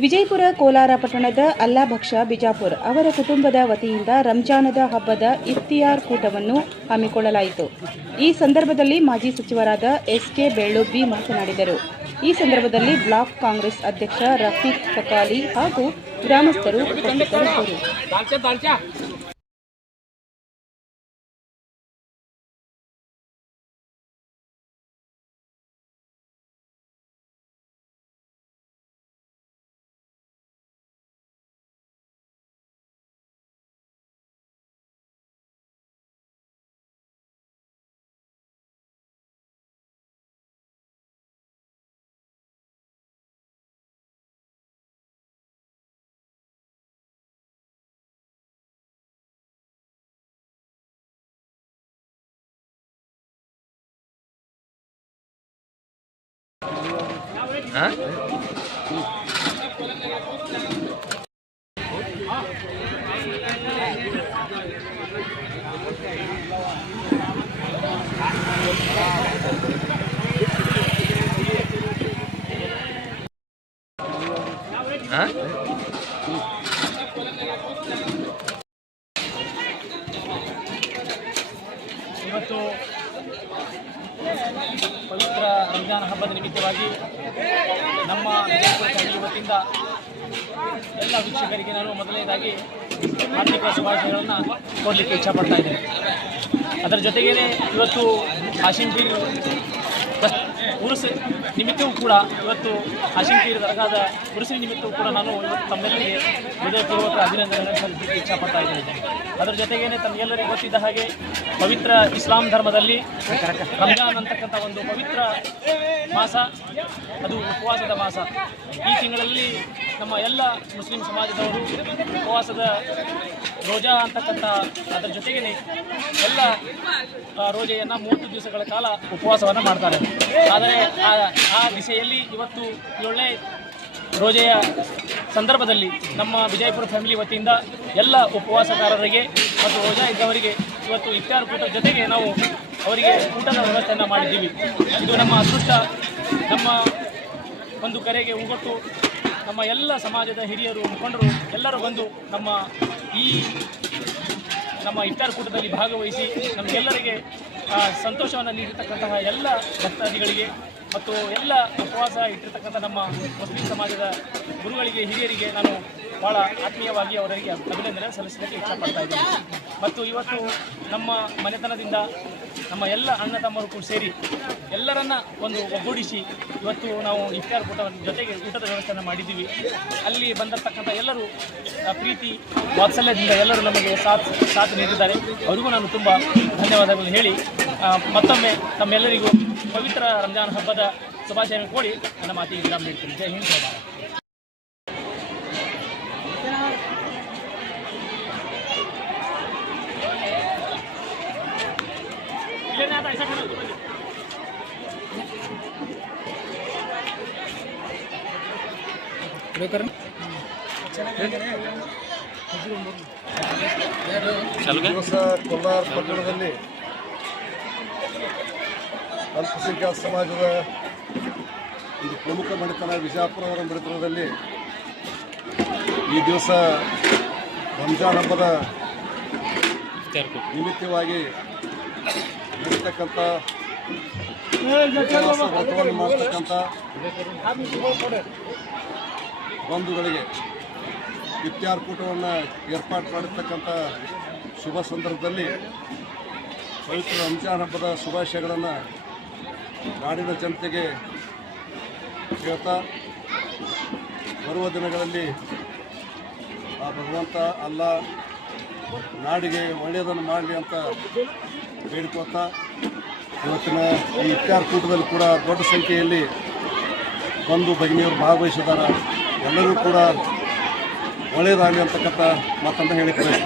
ವಿಜಯಪುರ ಕೋಲಾರ ಪಟ್ಟಣದ ಅಲ್ಲಾಭಕ್ಷ ಬಿಜಾಪುರ್ ಅವರ ಕುಟುಂಬದ ವತಿಯಿಂದ ರಂಜಾನದ ಹಬ್ಬದ ಇಫ್ತಿಯಾರ್ ಕೂಟವನ್ನು ಹಮ್ಮಿಕೊಳ್ಳಲಾಯಿತು. ಈ ಸಂದರ್ಭದಲ್ಲಿ ಮಾಜಿ ಸಚಿವರಾದ ಎಸ್.ಕೆ. ಬೆಳ್ಳೊಬ್ಬಿ ಮಾತನಾಡಿದರು. ಈ ಸಂದರ್ಭದಲ್ಲಿ ಬ್ಲಾಕ್ ಕಾಂಗ್ರೆಸ್ ಅಧ್ಯಕ್ಷ ರಫೀಕ್ ಫಕಾಲಿ ಹಾಗೂ ಗ್ರಾಮಸ್ಥರು ಉಪಸ್ಥಿತರಿದ್ದರು. ಇವತ್ತು ಪವಿತ್ರ ರಂಜಾನ್ ಹಬ್ಬದ ನಿಮಿತ್ತವಾಗಿ ನಮ್ಮ ವಿಜಯಪುರ ಫ್ಯಾಮಿಲಿ ವತಿಯಿಂದ ಎಲ್ಲ ವೀಕ್ಷಕರಿಗೆ ನಾನು ಮೊದಲನೇದಾಗಿ ಆರ್ಥಿಕ ಶುಭಾಶಯಗಳನ್ನು ಕೊಡಲಿಕ್ಕೆ ಇಚ್ಛಪಡ್ತಾ ಇದ್ದೇನೆ. ಅದರ ಜೊತೆಗೇ ಇವತ್ತು ಹಾಶಿಂಪೀರ್ ಉರುಸು ನಿಮಿತ್ತವೂ ಕೂಡ ಇವತ್ತು ಹಾಶಿಂಪೀರ್ ದರ್ಗಾದ ಉರುಸಿನ ನಿಮಿತ್ತವೂ ಕೂಡ ನಾನು ಇವತ್ತು ತಮ್ಮೆಲ್ಲರಿಗೆ ಹೃದಯಪೂರ್ವಕ ಅಭಿನಂದನೆಗಳನ್ನು ಸಲ್ಲಿಸಲಿಕ್ಕೆ ಇಚ್ಛಪಡ್ತಾ ಇದ್ದೇನೆ. ಅದರ ಜೊತೆಗೇ ತಮಗೆಲ್ಲರಿಗೂ ಗೊತ್ತಿದ್ದ ಹಾಗೆ ಪವಿತ್ರ ಇಸ್ಲಾಂ ಧರ್ಮದಲ್ಲಿ ರಂಜಾನ್ ಅಂತಕ್ಕಂಥ ಒಂದು ಪವಿತ್ರ ಮಾಸ, ಅದು ಉಪವಾಸದ ಮಾಸ. ಈ ತಿಂಗಳಲ್ಲಿ ನಮ್ಮ ಎಲ್ಲ ಮುಸ್ಲಿಂ ಸಮಾಜದವರು ಉಪವಾಸದ ರೋಜಾ ಅಂತಕ್ಕಂಥ ಅದರ ಜೊತೆಗೇ ಎಲ್ಲ ರೋಜೆಯನ್ನು 30 ದಿವಸಗಳ ಕಾಲ ಉಪವಾಸವನ್ನು ಮಾಡ್ತಾರೆ. ಆದರೆ ಆ ದಿಸೆಯಲ್ಲಿ ಇವತ್ತು ಒಳ್ಳೆ ರೋಜೆಯ ಸಂದರ್ಭದಲ್ಲಿ ನಮ್ಮ ವಿಜಯಪುರ ಫ್ಯಾಮಿಲಿ ವತಿಯಿಂದ ಎಲ್ಲ ಉಪವಾಸಕಾರರಿಗೆ ಮತ್ತು ರೋಜಾ ಇದ್ದವರಿಗೆ ಇವತ್ತು ಇಫ್ತಾರ್ ಕೂಟದ ಜೊತೆಗೆ ನಾವು ಅವರಿಗೆ ಊಟದ ವ್ಯವಸ್ಥೆಯನ್ನು ಮಾಡಿದ್ದೀವಿ. ಇದು ನಮ್ಮ ಅದೃಷ್ಟ. ನಮ್ಮ ಒಂದು ಕರೆಗೆ ಹೋಗೊಟ್ಟು ನಮ್ಮ ಎಲ್ಲ ಸಮಾಜದ ಹಿರಿಯರು, ಮುಖಂಡರು ಎಲ್ಲರೂ ಬಂದು ನಮ್ಮ ಇಫ್ತಾರ್ ಕೂಟದಲ್ಲಿ ಭಾಗವಹಿಸಿ ನಮಗೆಲ್ಲರಿಗೆ ಸಂತೋಷವನ್ನು ನೀಡಿರ್ತಕ್ಕಂತಹ ಎಲ್ಲ ಭಕ್ತಾದಿಗಳಿಗೆ ಮತ್ತು ಎಲ್ಲ ಉಪವಾಸ ಇಟ್ಟಿರ್ತಕ್ಕಂಥ ನಮ್ಮ ಮುಸ್ಲಿಂ ಸಮಾಜದ ಗುರುಗಳಿಗೆ, ಹಿರಿಯರಿಗೆ ನಾನು ಭಾಳ ಆತ್ಮೀಯವಾಗಿ ಅವರಿಗೆ ಅಭಿನಂದನೆ ಸಲ್ಲಿಸಲಿಕ್ಕೆ ಇಷ್ಟಪಡ್ತಾ ಇದ್ದೇನೆ. ಮತ್ತು ಇವತ್ತು ನಮ್ಮ ಮನೆತನದಿಂದ ನಮ್ಮ ಎಲ್ಲ ಅಣ್ಣ ತಮ್ಮರು ಸೇರಿ ಎಲ್ಲರನ್ನ ಒಂದು ಒಗ್ಗೂಡಿಸಿ ಇವತ್ತು ನಾವು ಇಫ್ತಾರ್ ಕೂಟದ ಜೊತೆಗೆ ಊಟದ ವ್ಯವಸ್ಥೆಯನ್ನು ಮಾಡಿದ್ದೀವಿ. ಅಲ್ಲಿ ಬಂದಿರತಕ್ಕಂಥ ಎಲ್ಲರೂ ಪ್ರೀತಿ ವಾತ್ಸಲ್ಯದಿಂದ ಎಲ್ಲರೂ ನಮಗೆ ಸಾಥ್ ನೀಡಿದ್ದಾರೆ. ಅವರಿಗೂ ನಾನು ತುಂಬ ಧನ್ಯವಾದಗಳನ್ನು ಹೇಳಿ ಮತ್ತೊಮ್ಮೆ ತಮ್ಮೆಲ್ಲರಿಗೂ ಪವಿತ್ರ ರಂಜಾನ್ ಹಬ್ಬದ ಶುಭಾಶಯಗಳನ್ನು ಕೋರಿ ನನ್ನ ಮಾತಿಗೆ ವಿರಾಮ ನೀಡ್ತೀನಿ. ಜೈ ಹಿಂದ್, ಜೈ ಭಾರತ್. ಕೋಲಾರ ಪಟ್ಟಣದಲ್ಲಿ ಅಲ್ಪಸಂಖ್ಯಾತ ಸಮಾಜದ ಒಂದು ಪ್ರಮುಖ ಮನೆತನ ವಿಜಯಪುರ ಅವರ ಮನೆತನದಲ್ಲಿ ಈ ದಿವಸ ರಂಜಾನ್ ಹಬ್ಬದ ನಿಮಿತ್ತವಾಗಿ ನಡೀತಕ್ಕಂಥ ವ್ರತವನ್ನು ಮಾಡ್ತಕ್ಕಂಥ ಬಂಧುಗಳಿಗೆ ಇಫ್ತಾರ್ ಕೂಟವನ್ನು ಏರ್ಪಾಡು ಮಾಡಿರ್ತಕ್ಕಂಥ ಶುಭ ಸಂದರ್ಭದಲ್ಲಿ ಪವಿತ್ರ ರಂಜಾನ್ ಹಬ್ಬದ ಶುಭಾಶಯಗಳನ್ನು ನಾಡಿನ ಜನತೆಗೆ ಹೇಳ್ತಾ, ಬರುವ ದಿನಗಳಲ್ಲಿ ಆ ಭಗವಂತ ಅಲ್ಲ ನಾಡಿಗೆ ಒಳ್ಳೆಯದನ್ನು ಮಾಡಲಿ ಅಂತ ಬೇಡ್ಕೋತಾ, ಇವತ್ತಿನ ಈ ಇಫ್ತಾರ್ ಕೂಟದಲ್ಲಿ ಕೂಡ ದೊಡ್ಡ ಸಂಖ್ಯೆಯಲ್ಲಿ ಬಂದು ಭಗಿನಿಯರು ಭಾಗವಹಿಸಿದ್ದಾರೆ. ಎಲ್ಲರೂ ಕೂಡ ಒಳ್ಳೆಯದಾಗಲಿ ಅಂತಕ್ಕಂಥ ಮಾತನ್ನು ಹೇಳಿದ್ದಾರೆ.